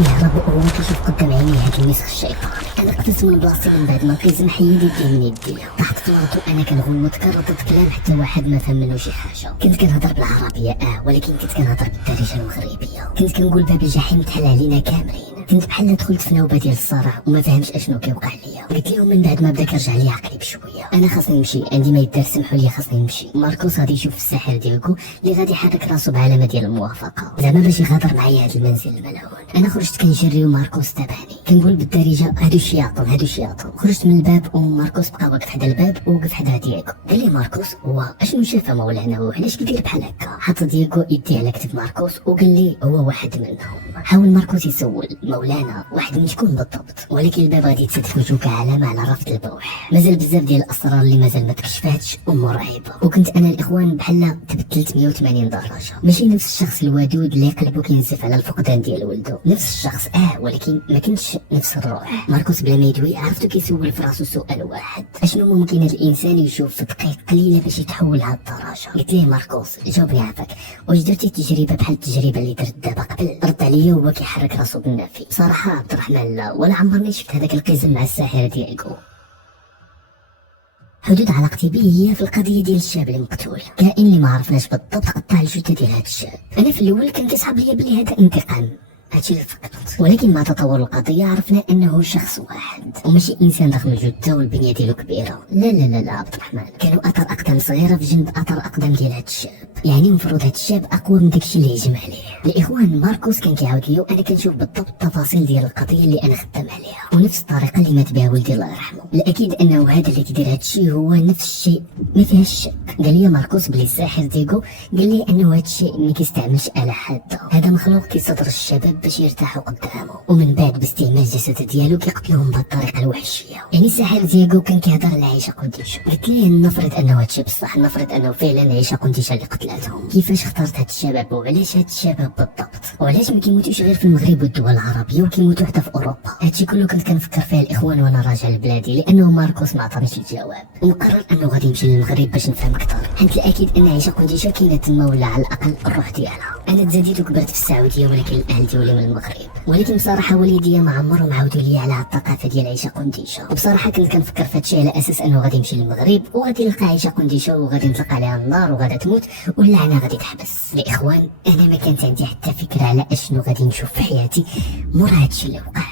كيهرب وهو كيشوف قدام عينيه هاد المسخ الشيطاني. انا قفزت من بلاصتي من بعد ما قيزم حيد يديه من يديا، طحت في اللاطو. انا كنغول تكررت كلام حتى واحد ما فهم منه شي حاجه. كنت كنهضر بالعربيه ولكن كنت كنهضر بالدارجه المغربيه. كنت كنقول باب الجحيم تحل علينا كاملين. كنت بحال دخلت في نوبه ديال الصرع وما فهمش اشنو كيوقع ليا. قلت لهم من بعد ما بدا كيرجع لي عقلي بشويه، انا خاصني نمشي، عندي ما يدار، سمحوا لي خاصني نمشي. ماركوس غادي يشوف الساحر ديالكو اللي غادي يحرك راسو بعلامه ديال الموافقه، زعما باش يغادر معايا هذا المنزل الملعون. انا خرجت كنجري وماركوس تابعني، كنقول بالدارجه هادو الشياطين هادو الشياطين. خرجت من الباب وماركوس بقى واقف حدا الباب ووقف حدا دياغو. قال لي ماركوس هو اشنو شاف مولانا وعلاش كيدير بحال هكا؟ حط دياغو يديه على كتف ماركوس وقال لي هو واحد منهم. حاول ماركوس يسول مولانا واحد من شكون بالضبط، ولكن الباب غادي يتسد في وجهو كعلامه على رفض البوح. مازال بزاف ديال الاسرار اللي مازال ما تكشفاتش ومرعبه. وكنت انا الاخوان بحال تبدلت 180 درجه، ماشي نفس الشخص الودود اللي قلبه كينزف على الفقدان ديال ولده، نفس الشخص ولكن ما كنتش نفس الروح. ماركوس بلا ما يدوي عرفتو كيسول في راسو سؤال واحد، اشنو ممكن الانسان يشوف في دقائق قليله باش يتحول لهاد الدرجه؟ قلت ليه ماركوس جاوبني عافاك، واش درتي تجربه بحال التجربه اللي درت دابا قبل؟ رد عليا وهو كيحرك راسو بالنافي. بصراحه عبد الرحمن لا، ولا عمرني شفت هذاك القزم مع الساحر ديالكو. حدود علاقتي به هي في القضيه ديال الشاب المقتول، كائن اللي ما عرفناش بالضبط قطع الجثه ديال هذا الشاب. انا في الاول كان كيصحاب ليا بلي هذا انتقام، هادشي اللي فكرت، ولكن مع تطور القضيه عرفنا انه شخص واحد وماشي انسان ضخم الجثه والبنيه ديالو كبيره. لا لا لا لا عبد الرحمن، كانوا اثر اقدام صغيره في جنب اثر اقدام ديال هذا الشاب، يعني المفروض هذا الشاب اقوى من داكشي اللي هجم عليه. الاخوان ماركوس كان كيعاود لي وانا كنشوف بالضبط التفاصيل ديال القضيه اللي انا خدام عليها ونفس الطريقه اللي مات بها ولدي الله يرحمه. الاكيد انه هذا اللي كيدير هذا الشيء هو نفس الشيء، ما فيهاش شك. قال لي ماركوس بلي الساحر ديغو قال لي انه هذا الشيء ما كيستعملش آلة حاده، هذا مخلوق كيصدر الشباب باش يرتاحوا قدامه، ومن بعد باستعمال الجسد ديالو كيقتلهم بهالطريقه الوحشيه. يعني الساحر ديغو كان كيهضر على عيشه قنديشه. قلت ليه نفرض انه هذا الشيء بصح، نفرض انه فعلا عيشه قنديشه اللي قتلاتهم، كيفاش اخترت هاد الشباب وعلاش هاد الشباب بالضبط؟ وعلاش ما كيموتوش غير في المغرب والدول العربيه وكيموتوا حتى في اوروبا؟ هادشي كله كنت كنفكر فيه الاخوان وانا راجع لبلادي، لانه ماركوس ما عطانيش الجواب، ومقرر انه غادي نمشي للمغرب باش نفهم اكثر، حيت الاكيد ان عيشه قنديشه كاينه تما ولا على الاقل الروح ديالها. انا تزاديت وكبرت في السعوديه ولكن الاهل ديالي من المغرب، ولكن بصراحه والديا ما عمرهم عاودوا لي على الثقافه ديال عيشه قنديشه. وبصراحه كنت كنفكر في هادشي على اساس انه غادي نمشي للمغرب وغادي نلقى عيشه قنديشه وغادي نطلق عليها النار وغادا تموت واللعنه غادي تحبس. الاخوان انا ما كانت عندي حتى فكره على اشنو غادي نشوف في حياتي مورا هادشي اللي وقع.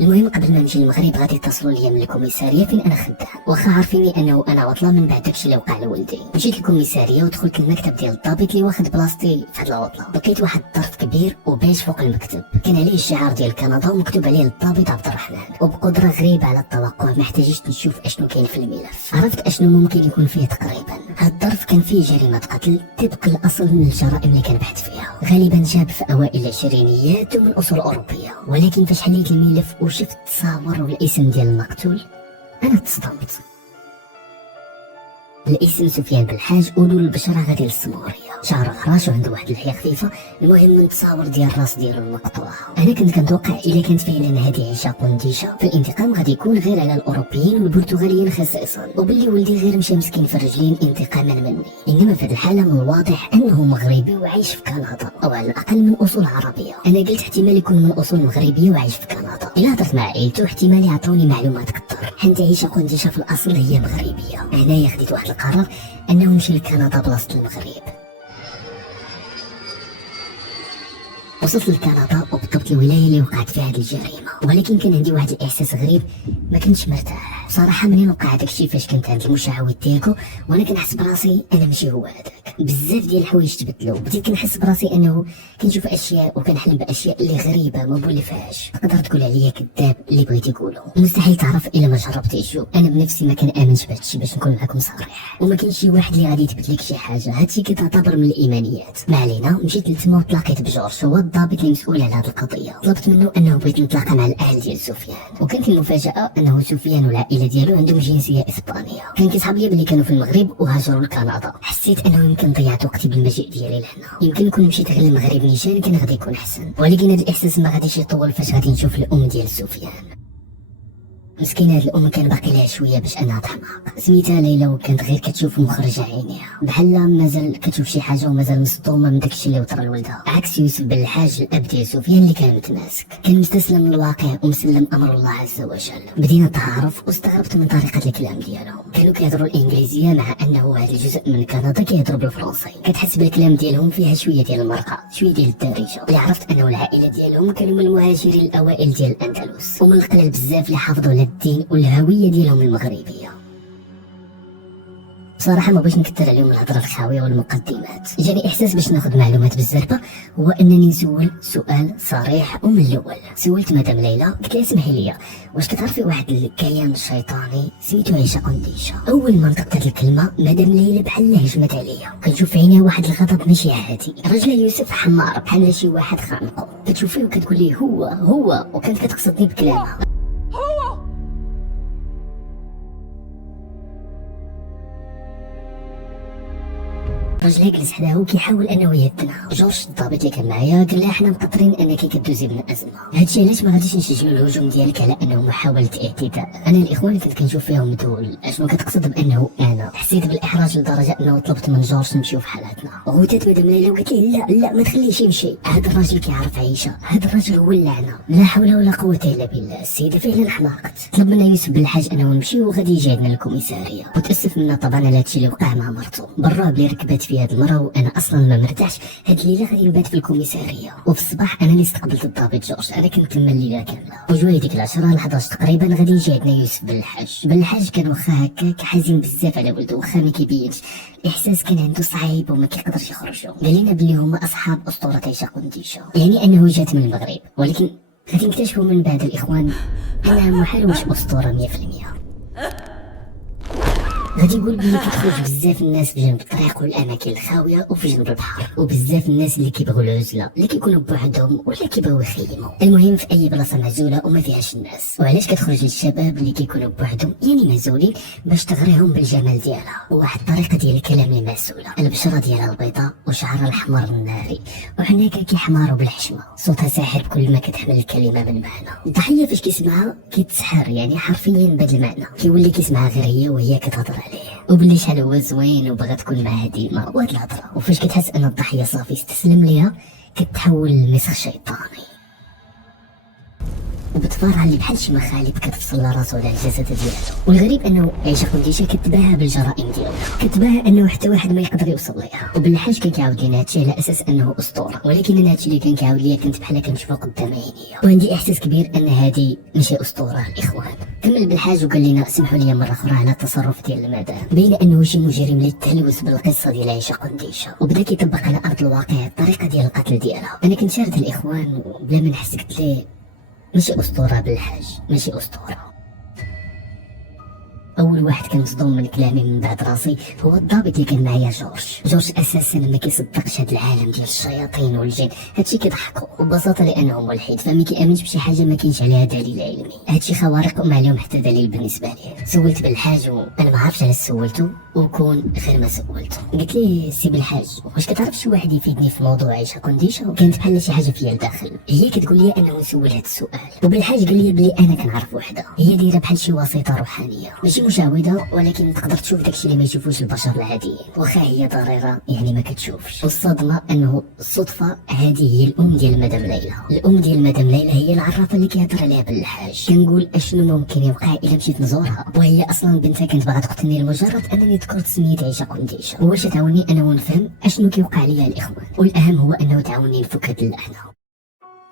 المهم قبل ما نمشي للمغرب غادي يتصلوا ليا من الكوميساريه فين انا خدام، واخا عارفيني انه انا عطله من بعد داكشي اللي وقع لولدي. مشيت للكوميساريه ودخلت المكتب ديال الضابط اللي واخد بلاصتي في هاد العطله. لقيت واحد الظرف كبير وبيج فوق المكتب كان عليه الشعار ديال كندا ومكتوب عليه الضابط عبد الرحمن، وبقدره غريبه على التوقع ما احتاجتش نشوف اشنو كاين في الملف. عرفت اشنو ممكن يكون فيه تقريبا. هاد الظرف كان فيه جريمه قتل طبق الاصل من الجرائم اللي كنبحث فيها، غالبا جاب في اوائل العشرينيات ومن اصول اوروبيه، ولكن فاش حليت الملف وشفت التصاور والاسم ديال المقتول انا تصدمت. الاسم سفيان بالحاج ولول البشره غادي للسموريه، شعره خراش وعنده واحد اللحيه خفيفه. المهم من التصاور ديال الراس ديالو المقطوعه انا كنت كنتوقع الا كانت فعلا هذه عيشه قنديشه فالانتقام غادي يكون غير على الاوروبيين والبرتغاليين خصيصا، وباللي ولدي غير مشى مسكين في الرجلين انتقاما مني. انما في هذه الحاله من الواضح انه مغربي وعايش في كندا، او على الاقل من اصول عربيه. انا قلت احتمال يكون من اصول مغربيه وعايش في كندا. الا هضرت مع عيلته احتمال يعطوني معلومات اكثر، حيت عيشه قنديشه في الاصل هي مغربيه. هنايا خديت واحد القرار انه نمشي لكندا بلاصه المغرب. وصلت لكندا وبالضبط الولايه اللي وقعت فيها هذه الجريمه، ولكن كان عندي واحد الاحساس غريب، ما كنتش مرتاح بصراحه. منين وقع داك الشيء فاش كنت عند المشعوذ ديالكو وانا كنحس براسي انا ماشي هو هذاك. بزاف ديال الحوايج تبدلوا، بديت كنحس براسي انه كنشوف اشياء وكنحلم باشياء اللي غريبه ما بولفهاش. تقدر تقول عليا كذاب اللي بغيتي تقولوا، مستحيل تعرف الا ما جربتيش. انا بنفسي ما كنامنش بهذا الشيء باش نكون معكم صريح، وما كاينش شي واحد اللي غادي يثبت لك شي حاجه. هادشي كيتعتبر من الايمانيات. ما علينا، مشيت لتما وتلاقيت بجورج هو الضابط اللي مسؤول على هذه القضيه. طلبت منه انه بغيت نتلاقى مع الاهل ديال سفيان، وكانت المفاجاه انه سفيان والعائله ديالو عندهم جنسيه اسبانيه. كان كيصحاب لي بلي كانوا في المغرب وهاجروا لكندا. حسيت انه يمكن ضيعت وقتي بالمجيء ديالي لهنا، يمكن نكون مشيت غير للمغرب نيشان كان غادي يكون احسن، ولكن هذا الاحساس ما غاديش يطول فاش غادي نشوف الام ديال سفيان. مسكينه هاد الام كان باقي لها شويه باش انها تحماق. سميتها ليلى وكانت غير كتشوف مخرجه عينيها بحال مازال كتشوف شي حاجه ومازال مصدومه من داكشي اللي وطر لولدها، عكس يوسف بن الحاج الاب ديال سفيان اللي كان متماسك، كان مستسلم للواقع ومسلم امر الله عز وجل. بدينا نتعارف واستغربت من طريقه الكلام ديالهم، كانوا كيهضروا الانجليزيه مع انه هذا الجزء من كندا كيهضروا بالفرنسي، كتحس بالكلام ديالهم فيها شويه ديال المرقه شويه ديال الدارجه. اللي عرفت انه العائله ديالهم كانوا من المهاجرين الاوائل ديال الاندلس ومن القلال بزاف اللي حافظوا على الدين والهويه ديالهم المغربيه. بصراحه ما بغيتش نكثر عليهم الهضره الخاويه والمقدمات، جاني احساس باش ناخذ معلومات بالزربه، هو انني نسول سؤال صريح ومن الاول. سولت مدام ليلى، قلت لها اسمحي لي، واش كتعرفي واحد الكيان شيطاني سميتو عيشه قنديشه؟ اول ما نطقت هاد الكلمه مدام ليلى بحال هجمت عليا، كنشوف في عينيها واحد الغضب ماشي عادي. راجلها يوسف حمار بحال شي واحد خانقو، كتشوفيه وكتقول ليه هو وكانت كتقصدني بكلامها. راجلها جلس حداها وكيحاول انه يهدنها. جورج الضابط اللي كان معايا قال لها حنا مقدرين انك كدوزي من الازمه، هادشي علاش ما غاديش نشجعوا الهجوم ديالك على انه محاوله اعتداء. انا الاخوان اللي كنت كنشوف فيهم دول، اشنو كتقصد بانه انا حسيت بالاحراج لدرجه انه طلبت من جورج نمشيو في حالاتنا. غوتات مدام ليلى وقالت لي لا ما تخليش يمشي، هذا الراجل كيعرف عيشه، هذا الراجل هو اللعنه، لا حول ولا قوه الا بالله. السيده فعلا حماقت. طلب منا يوسف بن الحاج انه نمشيو وغادي يجي عندنا الكوميساريه، وتاسف منا طبعا على هادشي اللي وقع مع مرته. بالرعب اللي ركبات في هاد المره وانا اصلا ما مرتاحش، هاد الليله غادي نبات في الكوميساريه، وفي الصباح انا اللي استقبلت الضابط جورج، انا كنت تما الليله كامله. وجويه ديك 10 ل 11 تقريبا غادي يجي عندنا يوسف بن الحاج كان واخا هكاك حزين بزاف على ولده، واخا ما كيبينش الاحساس كان عنده صعيب وما كيقدرش يخرجوا. قال لنا بلي هما اصحاب اسطوره عيشه قنديشه، يعني انه جات من المغرب، ولكن غادي نكتشفوا من بعد الاخوان انها محال واش اسطوره 100%. غادي يقول بلي كتخرج بزاف الناس في جنب الطريق والاماكن الخاويه وفي جنب البحر، وبزاف الناس اللي كيبغوا العزله، اللي كيكونوا بوحدهم ولا كيبغوا يخيموا، المهم في اي بلاصه معزوله وما فيهاش الناس. وعلاش كتخرج للشباب اللي كيكونوا بوحدهم يعني معزولين؟ باش تغريهم بالجمال ديالها، وواحد الطريقه ديال الكلام المعسوله، البشره ديالها البيضاء وشعرها الاحمر الناري وحناك كيحماروا بالحشمه، صوتها ساحر بكل ما كتحمل الكلمه من معنى. الضحيه فاش كيسمعها كيتسحر، يعني حرفيا بهذا المعنى، كيولي كيسمعها غير هي وهي كتهضر عليه، وبلي شحال هو زوين وبغا تكون معاه ديما وهاد الهضره. وفاش كتحس ان الضحيه صافي استسلم ليها كتحول لمسخ شيطاني، وبتفارها اللي بحال شي مخالب كتفصل راسو على الجسد ديالو. والغريب انه عيشه قنديشه كتباها بالجرائم ديالها، كتباها انه حتى واحد ما يقدر يوصل ليها. وبن الحاج كان كيعاود لينا هادشي على اساس انه اسطوره، ولكن انا هادشي اللي كان كيعاود ليا كنت بحال كنشوفو قدام عينيا، وعندي احساس كبير ان هادي ماشي اسطوره الاخوان. كمل بن الحاج وقال لنا سمحوا لي مره اخرى على التصرف ديال المدام، بين انه شي مجرم اللي تلوث بالقصه ديال عيشه قنديشه وبدا كيطبق على ارض الواقع الطريقه ديال القتل ديالها. انا كنت شارد الاخوان بلا ما نحس، قلت ليه ماشي اسطوره بالحاج، ماشي اسطوره. اول واحد كان مصدوم من كلامي من بعد راسي هو الضابط اللي كان معايا جورج اساسا ما كيصدقش هذا العالم ديال الشياطين والجن، هادشي كيضحكوا وببساطه لانه ملحد، فما كيامنش بشي حاجه ما كاينش عليها دليل علمي. هادشي خوارق وما عليهم حتى دليل بالنسبه ليه. سولت بالحاج وانا ما عرفتش علاش سولته وكون غير ما سولته. قلت ليه سي بالحاج واش كتعرف شي واحد يفيدني في موضوع عيشه قنديشه؟ كانت بحال شي حاجه فيا لداخل، هي كتقول لي انه نسول هذا السؤال. وبالحاج قال لي بلي انا كنعرف وحده هي دايره بحال شي وسيطه روحانيه، ماشي مشاهده ولكن تقدر تشوف داكشي اللي ما يشوفوش البشر العاديين، واخا هي ضريره يعني ما كتشوفش. والصدمه انه الصدفه هذه هي الام ديال مدام ليلى. الام ديال مدام ليلى هي العرافه اللي كيهضر عليها بالحاج. كنقول اشنو ممكن يوقع الا مشيت نزورها، وهي اصلا بنتها كانت باغا تقتلني لمجرد انني ذكرت سميت عيشه قنديشه، واش تعاوني انا ونفهم اشنو كيوقع ليا الاخوان، والاهم هو انه تعاوني نفك هاد اللعنه.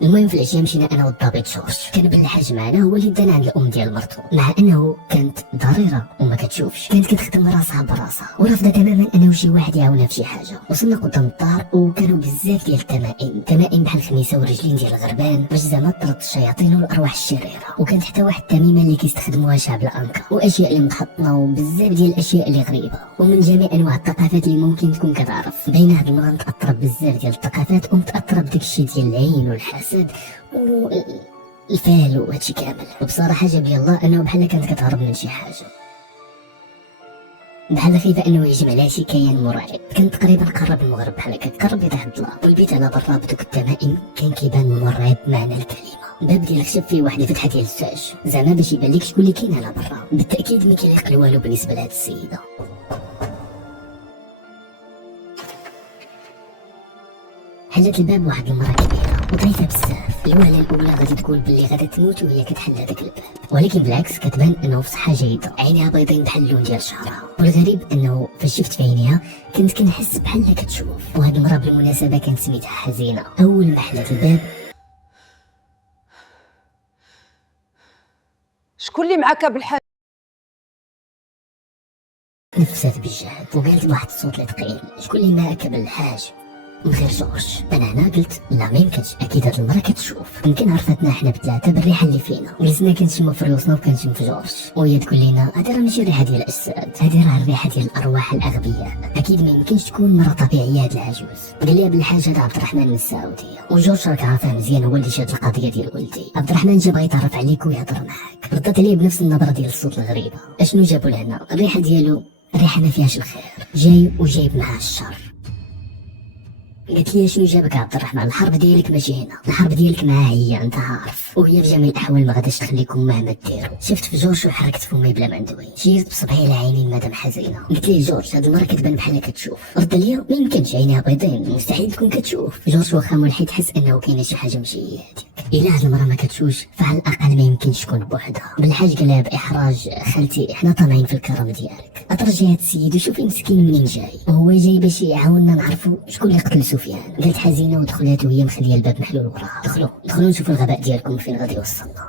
المهم في العشيه مشينا انا والضابط جورج، كان بن الحاج معنا هو اللي دانا عند الام ديال مرتو، مع انه كانت ضريره وما كتشوفش، كانت كتخدم راسها براسها ورافضه تماما انه شي واحد يعاونها في شي حاجه. وصلنا قدام الدار وكانوا بزاف ديال التمائم بحال الخميسه والرجلين ديال الغربان باش زعما تطرد الشياطين والارواح الشريره، وكانت حتى واحد التميمه اللي كيستخدموها شعب الانكا، واشياء اللي محطمه وبزاف ديال الاشياء اللي غريبه ومن جميع انواع الثقافات اللي ممكن تكون كتعرف. بين هاد المرة متاثره بزاف ديال الثقافات ومتاثره بداك الشيء ديال العين والحسد والفال وهادشي كامل. وبصراحه جاب لي الله انه بحال كانت كتهرب من شي حاجه. بحال خايفه انه يهجم عليها شي كيان مرعب. كان تقريبا قرب المغرب بحال هكا، قرب يطيح الظلام، والبيت على برا بدوك التمائم كان كيبان مرعب معنى الكلمه. الباب ديال الخشب فيه واحد الفتحه ديال الساج، زعما باش يبان لك شكون اللي كاين على برا. بالتاكيد ما كيليق والو بالنسبه لهاد السيده. حلت الباب واحد المراه كبيره وطريفه بزاف. الوهله الاولى غادي تقول باللي غادا تموت وهي كتحل هذاك الباب، ولكن بالعكس كتبان انه في صحه جيده. عينيها بيضين بحال اللون ديال شعرها، والغريب انه فاش شفت في عينيها كنت كنحس بحال كتشوف. وهاد المراه بالمناسبه كانت سميتها حزينه. اول ما حلت الباب شكون اللي معاك بالحال؟ نفست بالجهد وقالت بواحد الصوت اللي ثقيل: شكون اللي معاك بالحاج؟ من غير جورج. انا هنا قلت لا ما يمكنش، اكيد هاد المراه كتشوف، يمكن عرفتنا حنا بثلاثه بالريحه اللي فينا. ولسنا كنشمو في ريوسنا وكنشم في جورج، وهي تقول لنا هادي راه ماشي الريحه ديال الاجساد، هادي راه الريحه ديال الارواح الاغبياء، اكيد ما يمكنش تكون مراه طبيعيه هاد العجوز. قال لي بالحاج هذا عبد الرحمن من السعوديه، وجورج راك عارفه مزيان هو اللي شاد القضيه ديال ولدي. عبد الرحمن جا بغا يتعرف عليك ويهضر معاك. ردت عليه بنفس النبره ديال الصوت الغريبه: اشنو جابو لهنا؟ الريحه ديالو الريحه ما فيهاش الخير، جاي وجايب معاه الشر. قالت لي شنو جابك عبد الرحمن؟ الحرب ديالك ماشي هنا، الحرب ديالك معاه هي، انت عارف، وهي في جميع الاحوال ما غاداش تخليكم مهما ديروا. شفت في جورج وحركت فمي بلا ما ندوي، شيرت بصبعي على عيني المدام حزينه. قلت ليه جورج هاد المره كتبان بحال كتشوف. رد لي ما يمكنش، عينيها بيضين، مستحيل تكون كتشوف. جورج واخا ملحد حس انه كاينه شي حاجه ماشي هي هاديك. الا هاد المره ما كتشوفش فعلى الاقل ما يمكنش تكون بوحدها. بالحاج قالها باحراج: خالتي حنا طامعين في الكرم ديالك، اترجي هاد السيد وشوفي مسكين منين جاي، وهو جاي باش يعاوننا نعرفوا شكون اللي قتل سفيان. قالت حزينه ودخلت وهي مخليه الباب محلول وراها. دخلوا نشوفوا الغباء ديالكم فين غادي يوصلنا.